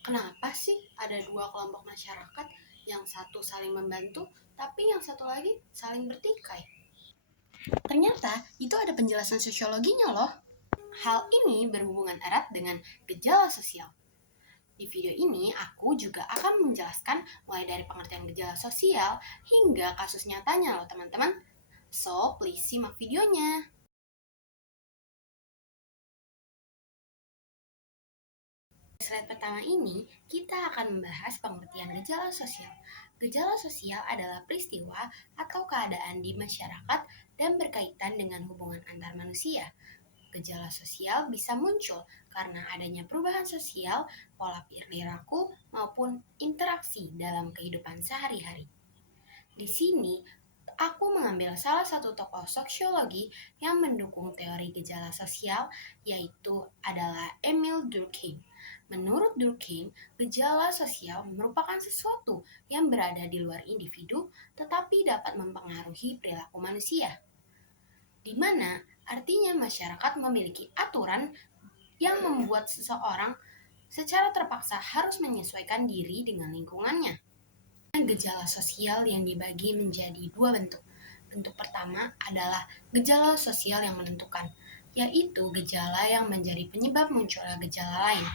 Kenapa sih ada dua kelompok masyarakat, yang satu saling membantu, tapi yang satu lagi saling bertikai? Ternyata itu ada penjelasan sosiologinya loh. Hal ini berhubungan erat dengan gejala sosial. Di video ini aku juga akan menjelaskan mulai dari pengertian gejala sosial hingga kasus nyatanya loh teman-teman. So, please simak videonya. Slide pertama ini, kita akan membahas pengertian gejala sosial. Gejala sosial adalah peristiwa atau keadaan di masyarakat dan berkaitan dengan hubungan antar manusia. Gejala sosial bisa muncul karena adanya perubahan sosial, pola perilaku, maupun interaksi dalam kehidupan sehari-hari. Di sini, aku mengambil salah satu tokoh sosiologi yang mendukung teori gejala sosial, yaitu adalah Emil Durkheim. Menurut Durkheim, gejala sosial merupakan sesuatu yang berada di luar individu, tetapi dapat mempengaruhi perilaku manusia, di mana artinya masyarakat memiliki aturan yang membuat seseorang secara terpaksa harus menyesuaikan diri dengan lingkungannya. Gejala sosial yang dibagi menjadi dua bentuk. Bentuk pertama adalah gejala sosial yang menentukan, yaitu gejala yang menjadi penyebab munculnya gejala lain.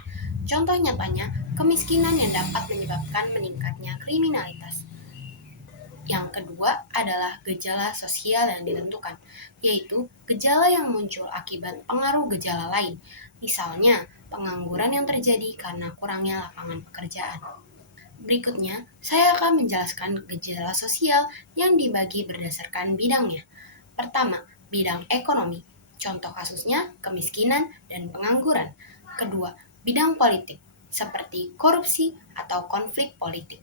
Contoh nyatanya, kemiskinan yang dapat menyebabkan meningkatnya kriminalitas. Yang kedua adalah gejala sosial yang ditentukan, yaitu gejala yang muncul akibat pengaruh gejala lain, misalnya pengangguran yang terjadi karena kurangnya lapangan pekerjaan. Berikutnya, saya akan menjelaskan gejala sosial yang dibagi berdasarkan bidangnya. Pertama, bidang ekonomi. Contoh kasusnya kemiskinan dan pengangguran. Kedua, bidang politik, seperti korupsi atau konflik politik.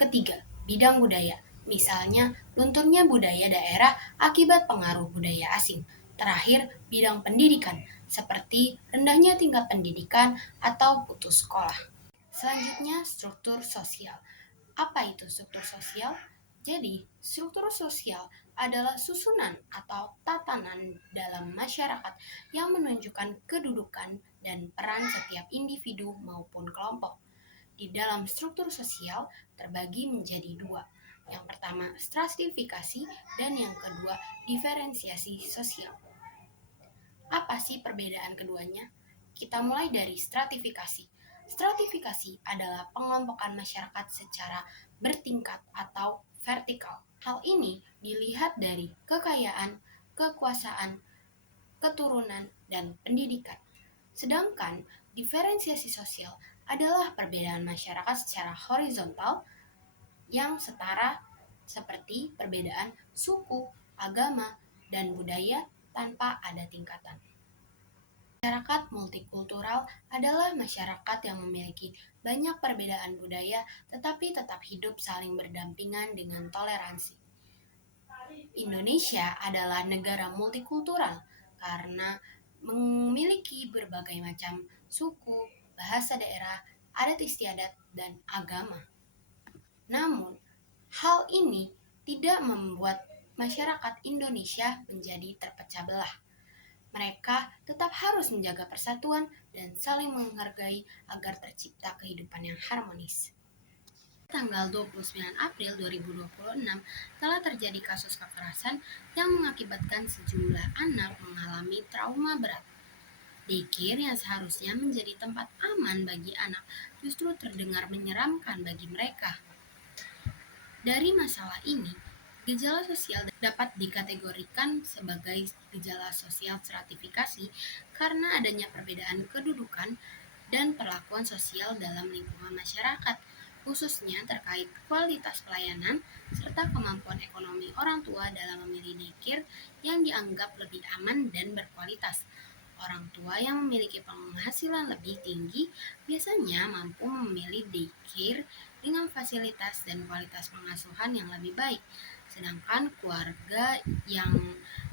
Ketiga, bidang budaya. Misalnya, lunturnya budaya daerah akibat pengaruh budaya asing. Terakhir, bidang pendidikan, seperti rendahnya tingkat pendidikan atau putus sekolah. Selanjutnya, struktur sosial. Apa itu struktur sosial? Jadi, struktur sosial adalah susunan atau tatanan dalam masyarakat yang menunjukkan kedudukan dan peran setiap individu maupun kelompok. Di dalam struktur sosial terbagi menjadi dua. Yang pertama, stratifikasi, dan yang kedua, diferensiasi sosial. Apa sih perbedaan keduanya? Kita mulai dari stratifikasi. Stratifikasi adalah pengelompokan masyarakat secara bertingkat atau vertikal. Hal ini dilihat dari kekayaan, kekuasaan, keturunan, dan pendidikan. Sedangkan diferensiasi sosial adalah perbedaan masyarakat secara horizontal yang setara, seperti perbedaan suku, agama, dan budaya tanpa ada tingkatan. Masyarakat multikultural adalah masyarakat yang memiliki banyak perbedaan budaya tetapi tetap hidup saling berdampingan dengan toleransi. Indonesia adalah negara multikultural karena memiliki berbagai macam suku, bahasa daerah, adat istiadat, dan agama. Namun, hal ini tidak membuat masyarakat Indonesia menjadi terpecah belah. Mereka tetap harus menjaga persatuan dan saling menghargai agar tercipta kehidupan yang harmonis. Tanggal 29 April 2026 telah terjadi kasus kekerasan yang mengakibatkan sejumlah anak mengalami trauma berat. Daycare yang seharusnya menjadi tempat aman bagi anak justru terdengar menyeramkan bagi mereka. Dari masalah ini, gejala sosial dapat dikategorikan sebagai gejala sosial stratifikasi karena adanya perbedaan kedudukan dan perlakuan sosial dalam lingkungan masyarakat, khususnya terkait kualitas pelayanan serta kemampuan ekonomi orang tua dalam memilih daycare yang dianggap lebih aman dan berkualitas. Orang tua yang memiliki penghasilan lebih tinggi biasanya mampu memilih daycare dengan fasilitas dan kualitas pengasuhan yang lebih baik. Sedangkan keluarga yang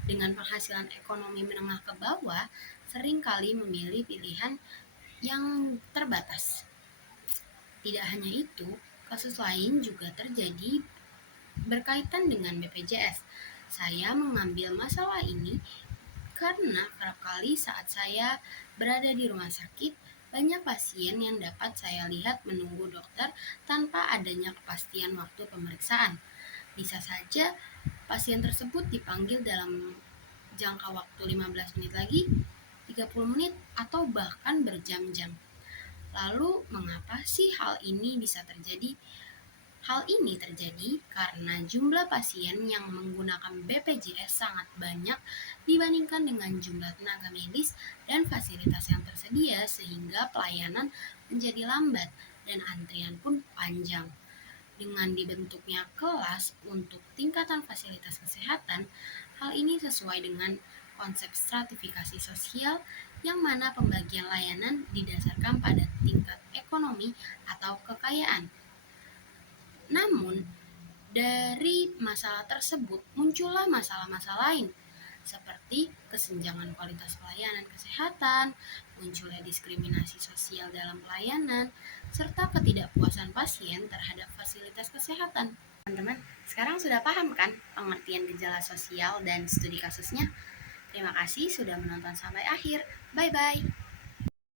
dengan penghasilan ekonomi menengah ke bawah seringkali memilih pilihan yang terbatas. Tidak hanya itu, kasus lain juga terjadi berkaitan dengan BPJS. Saya mengambil masalah ini karena kerap kali saat saya berada di rumah sakit, Banyak pasien yang dapat saya lihat menunggu dokter tanpa adanya kepastian waktu pemeriksaan. Bisa saja pasien tersebut dipanggil dalam jangka waktu 15 menit lagi, 30 menit, atau bahkan berjam-jam. Lalu, mengapa sih hal ini bisa terjadi? Hal ini terjadi karena jumlah pasien yang menggunakan BPJS sangat banyak dibandingkan dengan jumlah tenaga medis dan fasilitas yang tersedia, sehingga pelayanan menjadi lambat dan antrian pun panjang. Dengan dibentuknya kelas untuk tingkatan fasilitas kesehatan, hal ini sesuai dengan konsep stratifikasi sosial yang mana pembagian layanan didasarkan pada tingkat ekonomi atau kekayaan. Namun, dari masalah tersebut muncullah masalah-masalah lain, seperti kesenjangan kualitas pelayanan kesehatan, munculnya diskriminasi sosial dalam pelayanan, serta ketidakpuasan pasien terhadap fasilitas kesehatan. Teman-teman, sekarang sudah paham kan pengertian gejala sosial dan studi kasusnya? Terima kasih sudah menonton sampai akhir. Bye-bye.